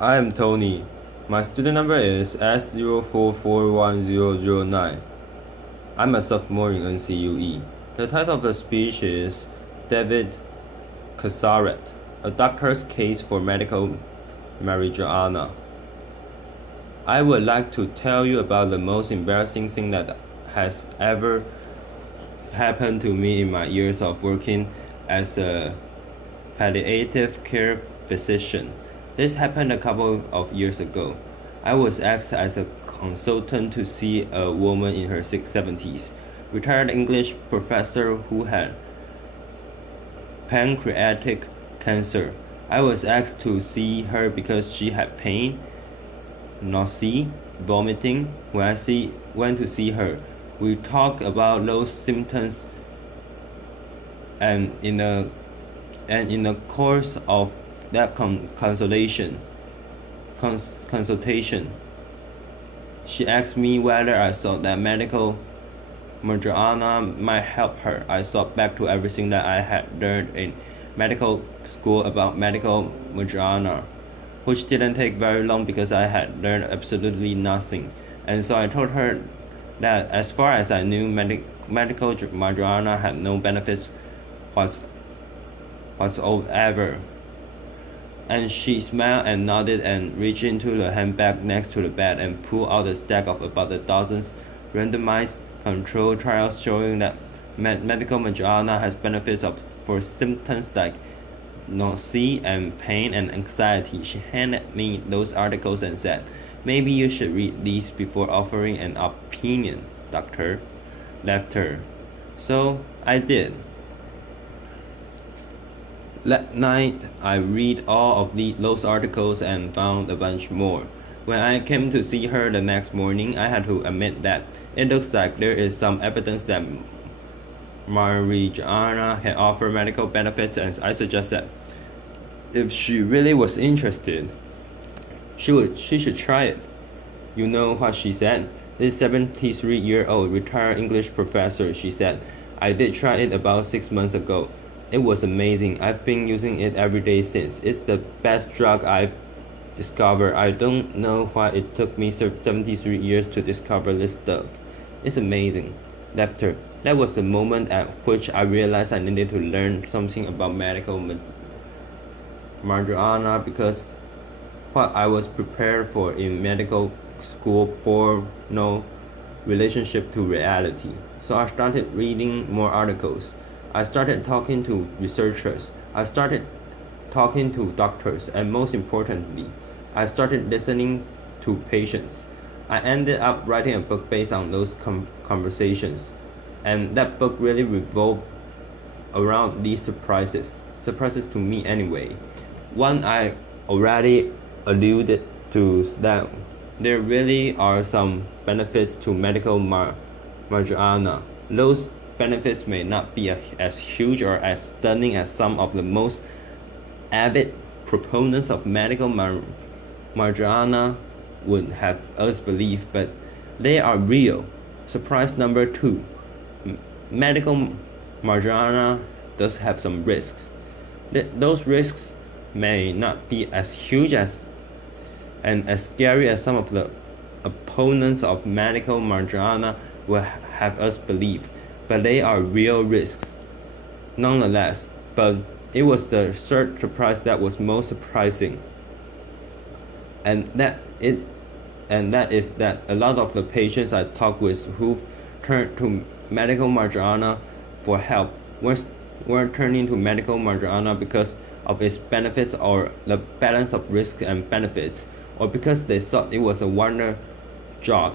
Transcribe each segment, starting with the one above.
I am Tony. My student number is S04410009. I'm a sophomore in NCUE. The title of the speech is David Casarett, a doctor's case for medical marijuana. I would like to tell you about the most embarrassing thing that has ever happened to me in my years of working as a palliative care physician. This happened a couple of years ago. I was asked as a consultant to see a woman in her 70s, retired English professor who had pancreatic cancer. I was asked to see her because she had pain, nausea, vomiting. When I went to see her, we talked about those symptoms, and in the course of that consultation, she asked me whether I thought that medical marijuana might help her. I thought back to everything that I had learned in medical school about medical marijuana, which didn't take very long because I had learned absolutely nothing. And so I told her that as far as I knew, medical marijuana had no benefits whatsoever. And she smiled and nodded and reached into the handbag next to the bed and pulled out a stack of about a dozen randomized controlled trials showing that medical marijuana has benefits for symptoms like nausea and pain and anxiety. She handed me those articles and said, "Maybe you should read these before offering an opinion, doctor." Left her. So I did. That night, I read all of those articles and found a bunch more. When I came to see her the next morning, I had to admit that it looks like there is some evidence that marijuana can offer medical benefits, and I suggested if she really was interested, she should try it. You know what she said? This 73-year-old retired English professor, she said, "I did try it about 6 months ago. It was amazing. I've been using it every day since. It's the best drug I've discovered. I don't know why it took me 73 years to discover this stuff. It's amazing." Left her. That was the moment at which I realized I needed to learn something about medical marijuana because what I was prepared for in medical school bore no relationship to reality. So I started reading more articles. I started talking to researchers. I started talking to doctors, and most importantly, I started listening to patients. I ended up writing a book based on those conversations, and that book really revolved around these surprises to me anyway. One, I already alluded to that there really are some benefits to medical marijuana. Those benefits may not be as huge or as stunning as some of the most avid proponents of medical marijuana would have us believe, but they are real. Surprise number 2. Medical marijuana does have some risks. Those risks may not be as huge and as scary as some of the opponents of medical marijuana will have us believe, but they are real risks nonetheless. But it was the third surprise that was most surprising, and that is that a lot of the patients I talked with who turned to medical marijuana for help weren't turning to medical marijuana because of its benefits or the balance of risk and benefits, or because they thought it was a wonder drug,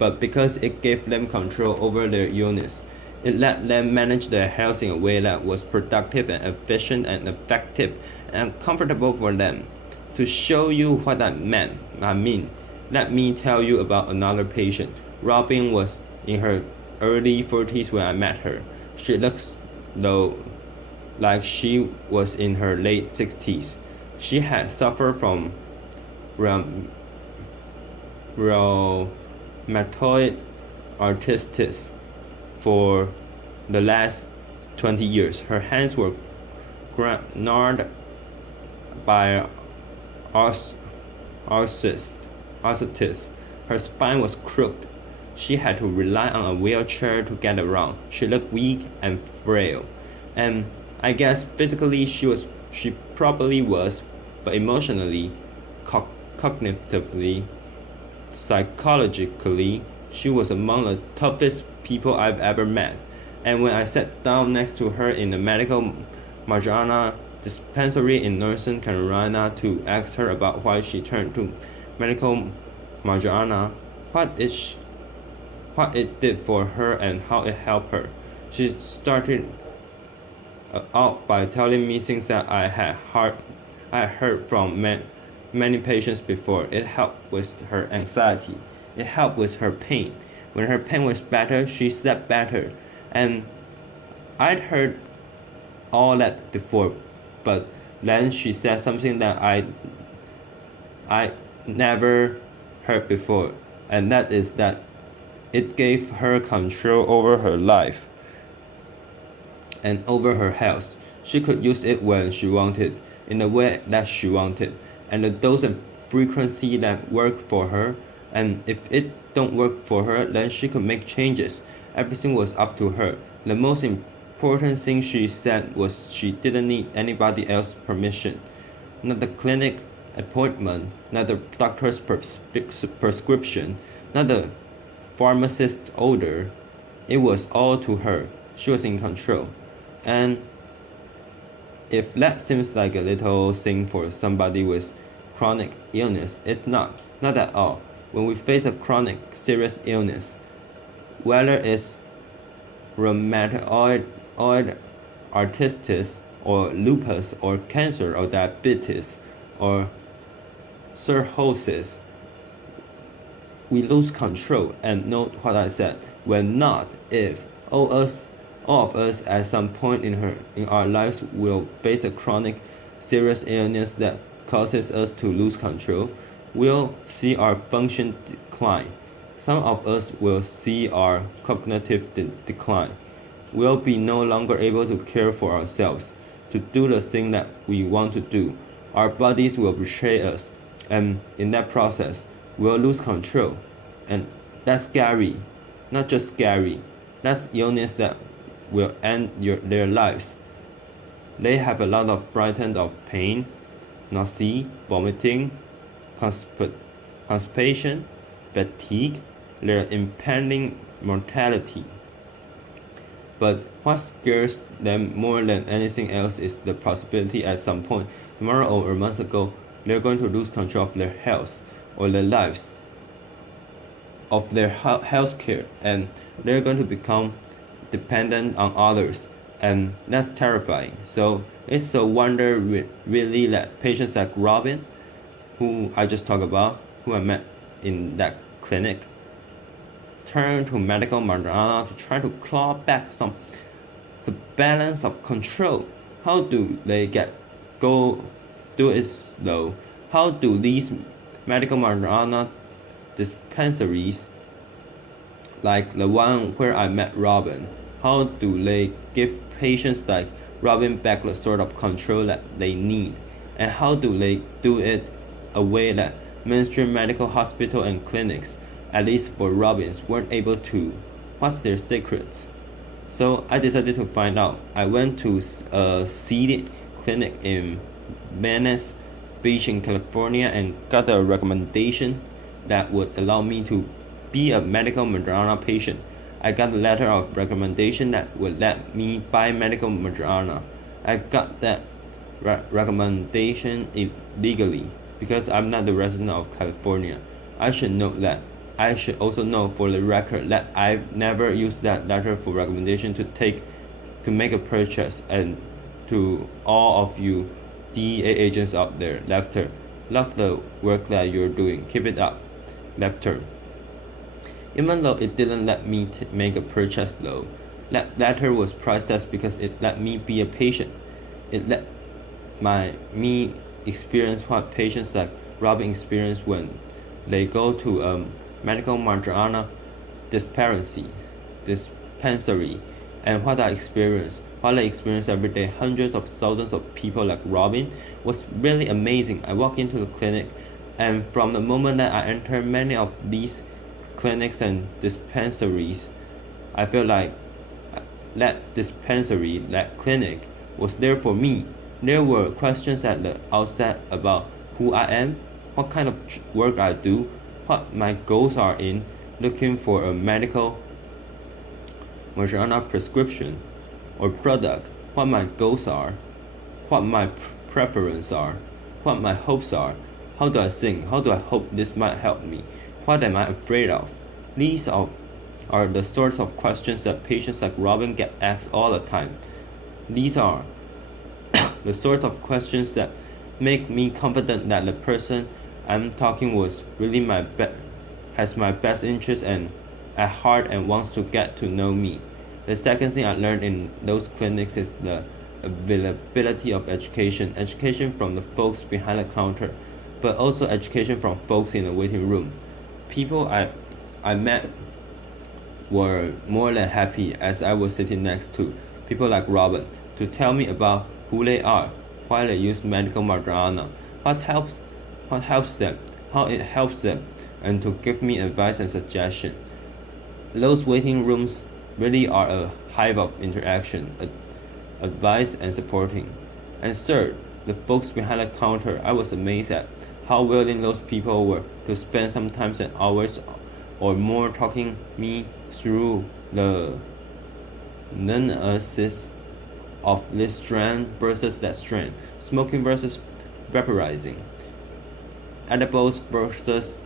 but because it gave them control over their illness. It let them manage their health in a way that was productive and efficient and effective and comfortable for them. To show you what I mean, let me tell you about another patient. Robin was in her early 40s when I met her. She looks, though, like she was in her late 60s. She had suffered from rheumatoid arthritis for the last 20 years. Her hands were gnawed by arthritis. Her spine was crooked. She had to rely on a wheelchair to get around. She looked weak and frail. And I guess physically she probably was, but emotionally, cognitively, psychologically, she was among the toughest people I've ever met. And when I sat down next to her in the medical marijuana dispensary in Northern Carolina to ask her about why she turned to medical marijuana, what it did for her and how it helped her, she started out by telling me things that I had heard from many patients before. It helped with her anxiety. It helped with her pain. When her pain was better, she slept better. And I'd heard all that before, but then she said something that I never heard before, and that is that it gave her control over her life and over her health. She could use it when she wanted, in the way that she wanted, and the dose and frequency that worked for her. And if it don't work for her, then she could make changes. Everything was up to her. The most important thing she said was she didn't need anybody else's permission. Not the clinic appointment, not the doctor's prescription, not the pharmacist's order. It was all to her. She was in control. And if that seems like a little thing for somebody with chronic illness, it's not at all. When we face a chronic, serious illness, whether it's rheumatoid arthritis or lupus or cancer or diabetes or cirrhosis, we lose control. And note what I said, when not if. All of us at some point in our lives will face a chronic, serious illness that causes us to lose control. We'll see our function decline. Some of us will see our cognitive decline. We'll be no longer able to care for ourselves, to do the thing that we want to do. Our bodies will betray us, and in that process, we'll lose control. And that's scary. Not just scary. That's illness that will end their lives. They have a lot of brightened of pain, nausea, vomiting, constipation, fatigue, their impending mortality. But what scares them more than anything else is the possibility at some point, tomorrow or a month ago, they're going to lose control of their health or their lives, of their health care, and they're going to become dependent on others, and that's terrifying. So it's a wonder really that patients like Robin, who I just talked about, who I met in that clinic, turn to medical marijuana to try to claw back the balance of control. How do they do it though? How do these medical marijuana dispensaries, like the one where I met Robin, how do they give patients like Robin back the sort of control that they need? And how do they do it a way that mainstream medical hospital and clinics, at least for Robins, weren't able to? What's their secrets? So I decided to find out. I went to a seated clinic in Venice Beach in California and got a recommendation that would allow me to be a medical marijuana patient. I got a letter of recommendation that would let me buy medical marijuana. I got that recommendation illegally because I'm not the resident of California. I should note that. I should also know for the record that I've never used that letter for recommendation to make a purchase. And to all of you DEA agents out there, left turn. Love the work that you're doing. Keep it up. Left turn. Even though it didn't let me make a purchase though, that letter was priceless because it let me be a patient. It let me experience what patients like Robin experience when they go to medical marijuana dispensary, and what I experience every day, hundreds of thousands of people like Robin, was really amazing. I walked into the clinic And from the moment that I entered many of these clinics and dispensaries, I felt like that dispensary, that clinic, was there for me. There were questions at the outset about who I am, what kind of work I do, what my goals are in looking for a medical marijuana prescription or product, what my goals are, what my preferences are, what my hopes are, how do I think, how do I hope this might help me, what am I afraid of. These are the sorts of questions that patients like Robin get asked all the time. These are the sorts of questions that make me confident that the person I'm talking was really has my best interest and at heart and wants to get to know me. The second thing I learned in those clinics is the availability of education from the folks behind the counter, but also education from folks in the waiting room. People I met were more than happy as I was sitting next to people like Robin to tell me about who they are, why they use medical marijuana, what helps them, how it helps them, and to give me advice and suggestion. Those waiting rooms really are a hive of interaction, advice and supporting. And third, the folks behind the counter, I was amazed at how willing those people were to spend sometimes an hours or more talking me through the nuances of this strand versus that strand, smoking versus vaporizing, edibles versus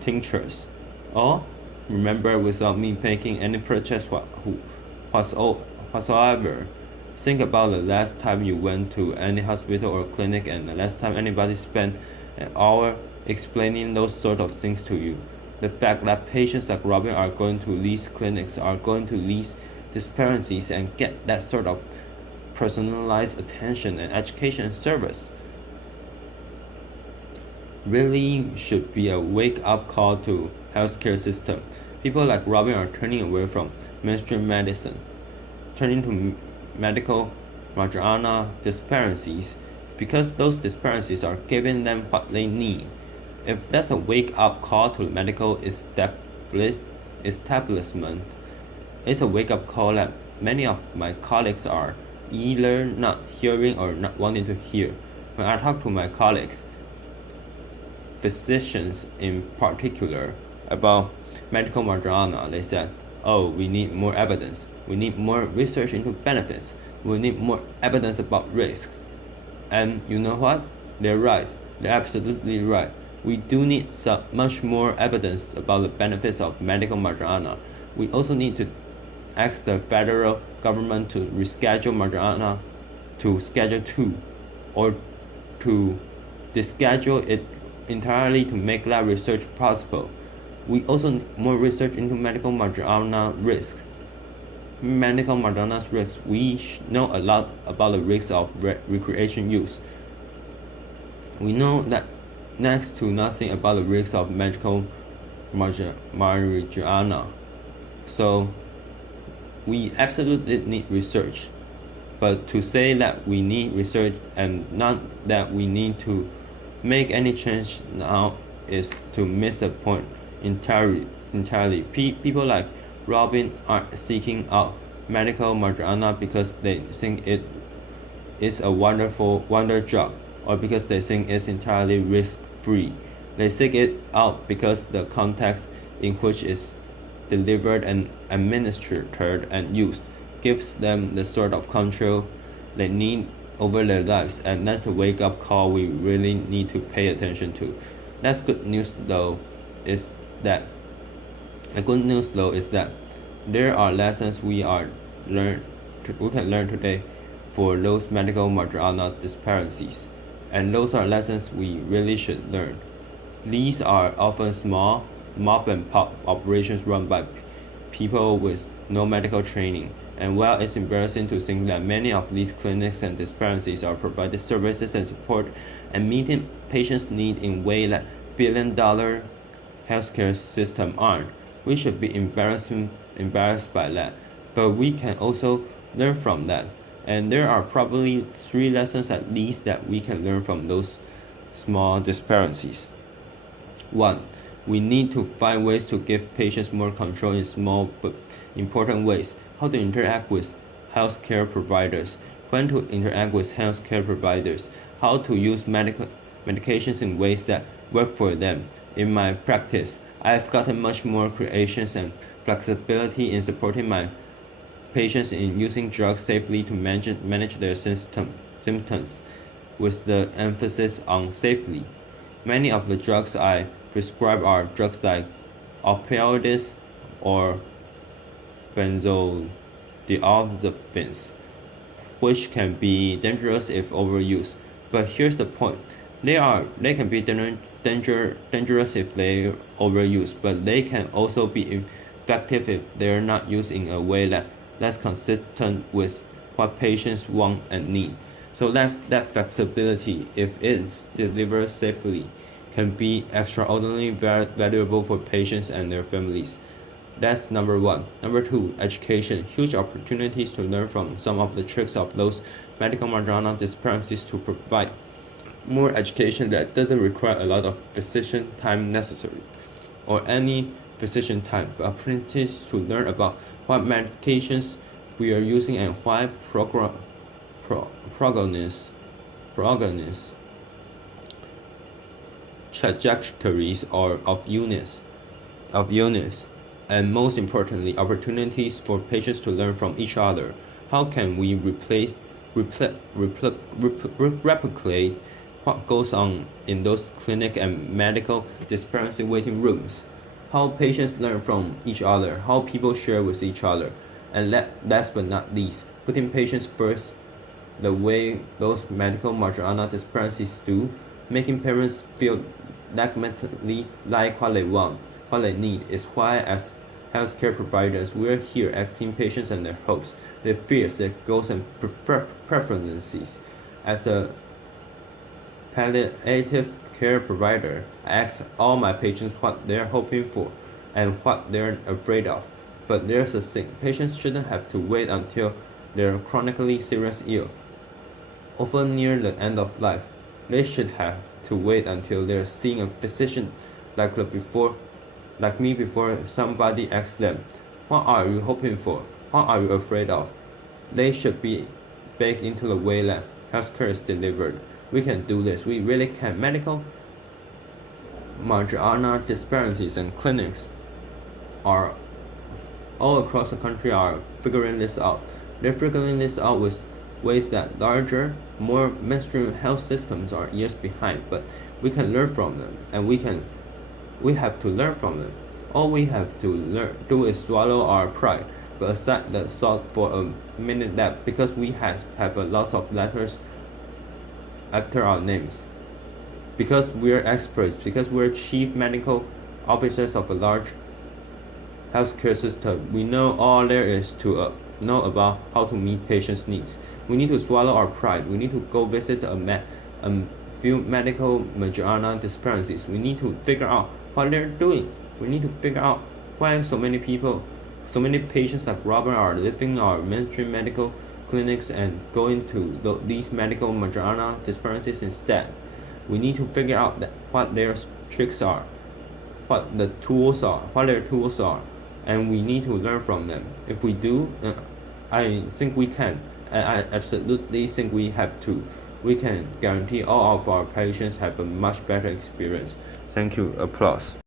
tinctures. Or remember, without me making any purchase whatsoever, think about the last time you went to any hospital or clinic and the last time anybody spent an hour explaining those sort of things to you. The fact that patients like Robin are going to these clinics, are going to these dispensaries and get that sort of personalized attention and education service really should be a wake-up call to healthcare system. People like Robin are turning away from mainstream medicine, turning to medical marijuana dispensaries because those dispensaries are giving them what they need. If that's a wake-up call to the medical establishment, it's a wake-up call that many of my colleagues are either not hearing or not wanting to hear. When I talk to my colleagues, physicians in particular, about medical marijuana, they said, oh, we need more evidence. We need more research into benefits. We need more evidence about risks. And you know what? They're right. They're absolutely right. We do need much more evidence about the benefits of medical marijuana. We also need to ask the federal government to reschedule marijuana to Schedule 2 or to deschedule it entirely to make that research possible. We also need more research into medical marijuana risks. Medical marijuana's risks. We know a lot about the risks of recreation use. We know that next to nothing about the risks of medical marijuana. So we absolutely need research. But to say that we need research and not that we need to make any change now is to miss the point entirely. People like Robin are seeking out medical marijuana because they think it is a wonder drug, or because they think it's entirely risk-free. They seek it out because the context in which it's delivered and administered and used gives them the sort of control they need over their lives, and that's a wake-up call we really need to pay attention to. That's good news though is that there are lessons we can learn today for those medical marijuana dispensaries, and those are lessons we really should learn. These are often small mop and pop operations run by people with no medical training. And while it's embarrassing to think that many of these clinics and dispensaries are providing services and support and meeting patients' needs in ways that billion-dollar healthcare systems aren't, we should be embarrassed by that. But we can also learn from that. And there are probably 3 lessons at least that we can learn from those small dispensaries. 1. We need to find ways to give patients more control in small but important ways. How to interact with healthcare providers. When to interact with healthcare providers. How to use medications in ways that work for them. In my practice, I have gotten much more creations and flexibility in supporting my patients in using drugs safely to manage their symptoms, with the emphasis on safely. Many of the drugs I prescribe are drugs like opioids or benzodiazepines, which can be dangerous if overused. But here's the point: they can be dangerous if they overused, but they can also be effective if they're not used in a way that's consistent with what patients want and need. So that flexibility, if it's delivered safely, can be extraordinarily valuable for patients and their families. That's number 1. Number 2, education. Huge opportunities to learn from some of the tricks of those medical marijuana dispensaries to provide more education that doesn't require a lot of physician time necessary, or any physician time, but opportunities to learn about what medications we are using and why prognosis trajectories of illness, and most importantly, opportunities for patients to learn from each other. How can we replicate what goes on in those clinic and medical dispensary waiting rooms? How patients learn from each other, how people share with each other, and last but not least, putting patients first the way those medical marijuana dispensaries do, making parents feel legitimately like what they want, what they need, is why as healthcare providers we're here asking patients and their hopes, their fears, their goals and preferences. As a palliative care provider, I ask all my patients what they're hoping for and what they're afraid of. But there's a thing: patients shouldn't have to wait until they're chronically serious ill, often near the end of life. They should have to wait until they're seeing a physician like me before somebody asks them, what are you hoping for? What are you afraid of? They should be baked into the way that healthcare is delivered. We can do this. We really can. Medical marijuana dispensaries and clinics are all across the country are figuring this out. They're figuring this out with ways that larger, more mainstream health systems are years behind, but we can learn from them, and we have to learn from them. All we have to do is swallow our pride, but accept the thought for a minute that because we have a lot of letters after our names, because we're experts, because we're chief medical officers of a large healthcare system, we know all there is to know about how to meet patients' needs. We need to swallow our pride. We need to go visit a few medical marijuana dispensaries. We need to figure out what they're doing. We need to figure out why so many patients like Robert are leaving our mainstream medical clinics and going to these medical marijuana dispensaries instead. We need to figure out what their tricks are, what their tools are, and we need to learn from them. If we do, I think we can, and I absolutely think we have to. We can guarantee all of our patients have a much better experience. Thank you. Applause.